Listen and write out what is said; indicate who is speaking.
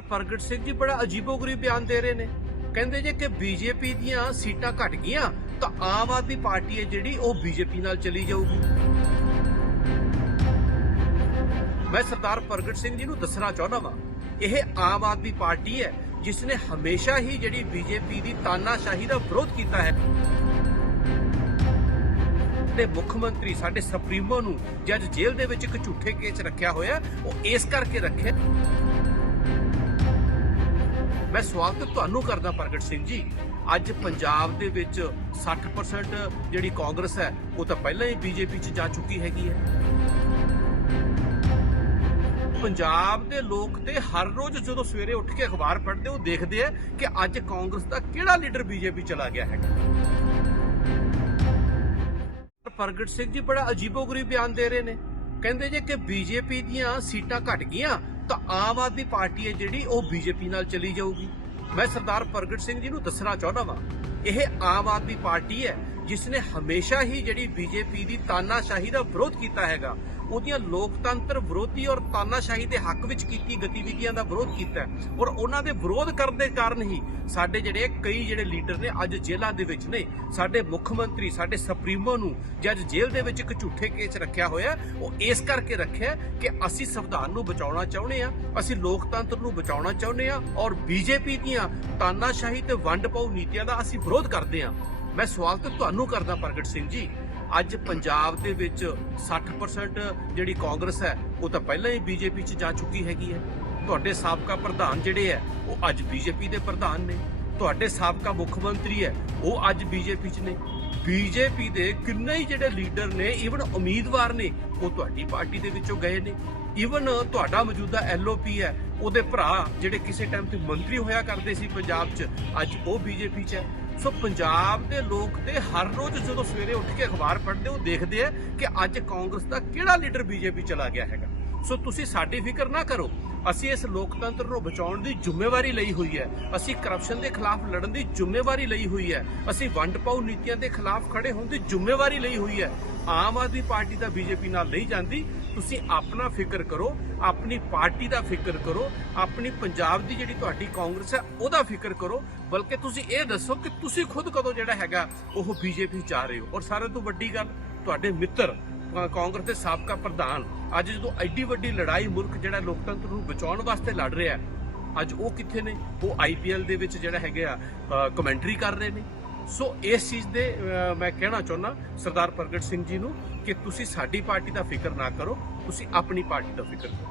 Speaker 1: ਪ੍ਰਗਟ ਸਿੰਘ ਜੀ ਬੜਾ ਅਜੀਬੋ-ਗਰੀਬ ਬਿਆਨ ਦੇ ਰਹੇ ਨੇ। ਕਹਿੰਦੇ ਜੇ ਕਿ ਬੀਜੇਪੀ ਦੀਆਂ ਸੀਟਾਂ ਘਟ ਗਈਆਂ, ਤਾਂ ਆਮ ਆਦਮੀ ਪਾਰਟੀ ਹੈ ਜਿਹੜੀ ਉਹ ਬੀਜੇਪੀ ਨਾਲ ਚਲੀ ਜਾਊਗੀ। ਮੈਂ ਸਰਦਾਰ ਪ੍ਰਗਟ ਸਿੰਘ ਜੀ ਨੂੰ ਦੱਸਣਾ ਚਾਹੁੰਦਾ ਵਾਂ, ਇਹ ਆਮ ਆਦਮੀ ਪਾਰਟੀ ਹੈ ਜਿਸ ਨੇ ਹਮੇਸ਼ਾ ਹੀ ਜਿਹੜੀ ਬੀਜੇਪੀ ਦੀ ਤਾਨਾਸ਼ਾਹੀ ਦਾ ਵਿਰੋਧ ਕੀਤਾ ਹੈ। ਤੇ ਮੁੱਖ ਮੰਤਰੀ ਸਾਡੇ ਸੁਪਰੀਮੋ ਨੂੰ ਜੱਜ ਜੇਲ੍ਹ ਦੇ ਵਿੱਚ ਇੱਕ ਝੂਠੇ ਕੇਸ ਰੱਖਿਆ ਹੋਇਆ, ਉਹ ਇਸ ਕਰਕੇ ਰੱਖਿਆ। ਮੈਂ ਸਵਾਲ ਤੇ ਤੁਹਾਨੂੰ ਕਰਦਾ ਪ੍ਰਗਟ ਸਿੰਘ ਜੀ। ਅੱਜ ਪੰਜਾਬ ਦੇ ਵਿੱਚ 60% ਜਿਹੜੀ ਕਾਂਗਰਸ ਹੈ, ਉਹ ਤਾਂ ਪਹਿਲਾਂ ਹੀ ਬੀਜੇਪੀ 'ਚ ਜਾ ਚੁੱਕੀ ਹੈਗੀ ਹੈ। ਪੰਜਾਬ ਦੇ ਲੋਕ ਤੇ ਹਰ ਰੋਜ਼ ਜਦੋਂ ਸਵੇਰੇ ਉੱਠ ਕੇ ਅਖਬਾਰ ਪੜ੍ਹਦੇ, ਉਹ ਦੇਖਦੇ ਆ ਕਿ ਅੱਜ ਕਾਂਗਰਸ ਦਾ ਕਿਹੜਾ ਲੀਡਰ ਬੀਜੇਪੀ ਚਲਾ ਗਿਆ ਹੈ। ਪ੍ਰਗਟ ਸਿੰਘ ਜੀ ਬੜਾ ਅਜੀਬੋ-ਗਰੀਬ ਬਿਆਨ ਦੇ ਰਹੇ ਨੇ। ਕਹਿੰਦੇ ਜੇ ਕਿ ਬੀਜੇਪੀ ਦੀਆਂ ਸੀਟਾਂ ਘਟ ਗਈਆਂ ਤਾਂ ਆਮ ਆਦਮੀ ਪਾਰਟੀ ਹੈ ਜਿਹੜੀ ਉਹ ਬੀਜੇਪੀ ਨਾਲ ਚਲੀ ਜਾਊਗੀ। ਮੈਂ ਸਰਦਾਰ ਪ੍ਰਗਟ ਸਿੰਘ ਜੀ ਨੂੰ ਦੱਸਣਾ ਚਾਹੁੰਦਾ ਵਾਂ, ਇਹ ਆਮ ਆਦਮੀ ਪਾਰਟੀ ਹੈ ਜਿਸ ਨੇ ਹਮੇਸ਼ਾ ਹੀ ਜਿਹੜੀ ਬੀਜੇਪੀ ਦੀ ਤਾਨਾਸ਼ਾਹੀ ਦਾ ਵਿਰੋਧ ਕੀਤਾ ਹੈਗਾ ਉਹਦੀਆਂ ਲੋਕਤੰਤਰ ਵਿਰੋਧੀ ਔਰ ਤਾਨਾਸ਼ਾਹੀ ਦੇ ਹੱਕ ਵਿੱਚ ਕੀਤੀ ਗਤੀਵਿਧੀਆਂ ਦਾ ਵਿਰੋਧ ਕੀਤਾ ਔਰ ਉਹਨਾਂ ਦੇ ਵਿਰੋਧ ਕਰਨ ਦੇ ਕਾਰਨ ਹੀ ਸਾਡੇ ਜਿਹੜੇ ਕਈ ਜਿਹੜੇ ਲੀਡਰ ਨੇ ਅੱਜ ਜੇਲ੍ਹਾਂ ਦੇ ਵਿੱਚ ਨੇ, ਸਾਡੇ ਮੁੱਖ ਮੰਤਰੀ, ਸਾਡੇ ਸੁਪਰੀਮੋ ਨੂੰ ਜੱਜ ਜੇਲ੍ਹ ਦੇ ਵਿੱਚ ਇੱਕ ਝੂਠੇ ਕੇਸ ਰੱਖਿਆ ਹੋਇਆ, ਉਹ ਇਸ ਕਰਕੇ ਰੱਖਿਆ ਕਿ ਅਸੀਂ ਸੰਵਿਧਾਨ ਨੂੰ ਬਚਾਉਣਾ ਚਾਹੁੰਦੇ ਆ ਅਸੀਂ ਲੋਕਤੰਤਰ ਨੂੰ ਬਚਾਉਣਾ ਚਾਹੁੰਦੇ ਆ ਔਰ ਬੀਜੇਪੀ ਦੀਆਂ ਤਾਨਾਸ਼ਾਹੀ ਤੇ ਵੰਡ ਪਾਉ ਨੀਤੀਆਂ ਦਾ ਅਸੀਂ ਵਿਰੋਧ ਕਰਦੇ ਆ ਮੈਂ ਸਵਾਲ ਤੇ ਤੁਹਾਨੂੰ ਕਰਦਾ ਪ੍ਰਗਟ ਸਿੰਘ ਜੀ ਅੱਜ ਪੰਜਾਬ ਦੇ ਵਿੱਚ 60% ਜਿਹੜੀ ਕਾਂਗਰਸ ਹੈ, ਉਹ ਤਾਂ ਪਹਿਲਾਂ ਹੀ ਬੀਜੇਪੀ 'ਚ ਜਾ ਚੁੱਕੀ ਹੈਗੀ ਹੈ। ਤੁਹਾਡੇ ਸਾਬਕਾ ਪ੍ਰਧਾਨ ਜਿਹੜੇ ਹੈ, ਉਹ ਅੱਜ ਬੀਜੇਪੀ ਦੇ ਪ੍ਰਧਾਨ ਨੇ। ਤੁਹਾਡੇ ਸਾਬਕਾ ਮੁੱਖ ਮੰਤਰੀ ਹੈ, ਉਹ ਅੱਜ ਬੀਜੇਪੀ 'ਚ ਨੇ। ਬੀਜੇਪੀ ਦੇ ਕਿੰਨੇ ਹੀ ਜਿਹੜੇ ਲੀਡਰ ਨੇ ਈਵਨ ਉਮੀਦਵਾਰ ਨੇ, ਉਹ ਤੁਹਾਡੀ ਪਾਰਟੀ ਦੇ ਵਿੱਚੋਂ ਗਏ ਨੇ। ਈਵਨ ਤੁਹਾਡਾ ਮੌਜੂਦਾ ਐਲਓਪੀ ਹੈ, ਉਹਦੇ ਭਰਾ ਜਿਹੜੇ ਕਿਸੇ ਟਾਈਮ ਤੇ ਮੰਤਰੀ ਹੋਇਆ ਕਰਦੇ ਸੀ ਪੰਜਾਬ 'ਚ, ਅੱਜ ਉਹ ਬੀਜੇਪੀ 'ਚ ਹੈ। ਸੋ ਪੰਜਾਬ ਦੇ ਲੋਕ ਤੇ ਹਰ ਰੋਜ਼ ਜਦੋਂ ਸਵੇਰੇ ਉੱਠ ਕੇ ਅਖਬਾਰ ਪੜ੍ਹਦੇ ਉਹ ਦੇਖਦੇ ਆ ਕਿ ਅੱਜ ਕਾਂਗਰਸ ਦਾ ਕਿਹੜਾ ਲੀਡਰ ਬੀਜੇਪੀ ਚਲਾ ਗਿਆ ਹੈਗਾ। ਸੋ ਤੁਸੀਂ ਸਾਡੀ ਫਿਕਰ ਨਾ ਕਰੋ। ਅਸੀਂ ਇਸ ਲੋਕਤੰਤਰ ਨੂੰ ਬਚਾਉਣ ਦੀ ਜ਼ਿੰਮੇਵਾਰੀ ਲਈ ਹੋਈ ਹੈ। ਅਸੀਂ ਕਰਪਸ਼ਨ ਦੇ ਖਿਲਾਫ ਲੜਨ ਦੀ ਜ਼ਿੰਮੇਵਾਰੀ ਲਈ ਹੋਈ ਹੈ। ਅਸੀਂ ਵੰਡ ਪਾਉ ਨੀਤੀਆਂ ਦੇ ਖਿਲਾਫ ਖੜੇ ਹੋਣ ਦੀ ਜ਼ਿੰਮੇਵਾਰੀ ਲਈ ਹੋਈ ਹੈ। ਆਮ ਆਦਮੀ ਪਾਰਟੀ ਤਾਂ ਬੀਜੇਪੀ ਨਾਲ ਨਹੀਂ ਜਾਂਦੀ। ਤੁਸੀਂ ਆਪਣਾ ਫਿਕਰ ਕਰੋ, ਆਪਣੀ ਪਾਰਟੀ ਦਾ ਫਿਕਰ ਕਰੋ, ਆਪਣੀ ਪੰਜਾਬ ਦੀ ਜਿਹੜੀ ਤੁਹਾਡੀ ਕਾਂਗਰਸ ਹੈ, ਉਹਦਾ ਫਿਕਰ ਕਰੋ। ਬਲਕਿ ਤੁਸੀਂ ਇਹ ਦੱਸੋ ਕਿ ਤੁਸੀਂ ਖੁਦ ਕਦੋਂ ਜਿਹੜਾ ਹੈਗਾ ਉਹ ਬੀਜੇਪੀ ਜਾ ਰਹੇ ਹੋ। ਔਰ ਸਾਰਿਆਂ ਤੋਂ ਵੱਡੀ ਗੱਲ, ਤੁਹਾਡੇ ਮਿੱਤਰ ਕਾਂਗਰਸ ਦੇ ਸਾਬਕਾ ਪ੍ਰਧਾਨ ਅੱਜ ਜਦੋਂ ਐਡੀ ਵੱਡੀ ਲੜਾਈ ਮੁਲਕ ਜਿਹੜਾ ਲੋਕਤੰਤਰ ਨੂੰ ਬਚਾਉਣ ਵਾਸਤੇ ਲੜ ਰਿਹਾ ਹੈ, ਅੱਜ ਉਹ ਕਿੱਥੇ ਨੇ? ਉਹ ਆਈਪੀਐਲ ਦੇ ਵਿੱਚ ਜਿਹੜਾ ਹੈਗੇ ਆ ਕਮੈਂਟਰੀ ਕਰ ਰਹੇ ਨੇ। ਸੋ ਇਸ ਚੀਜ਼ ਦੇ ਮੈਂ ਕਹਿਣਾ ਚਾਹੁੰਦਾ ਸਰਦਾਰ ਪ੍ਰਗਟ ਸਿੰਘ ਜੀ ਨੂੰ ਕਿ ਤੁਸੀਂ ਸਾਡੀ ਪਾਰਟੀ ਦਾ ਫਿਕਰ ਨਾ ਕਰੋ, ਤੁਸੀਂ ਆਪਣੀ ਪਾਰਟੀ ਦਾ ਫਿਕਰ ਕਰੋ।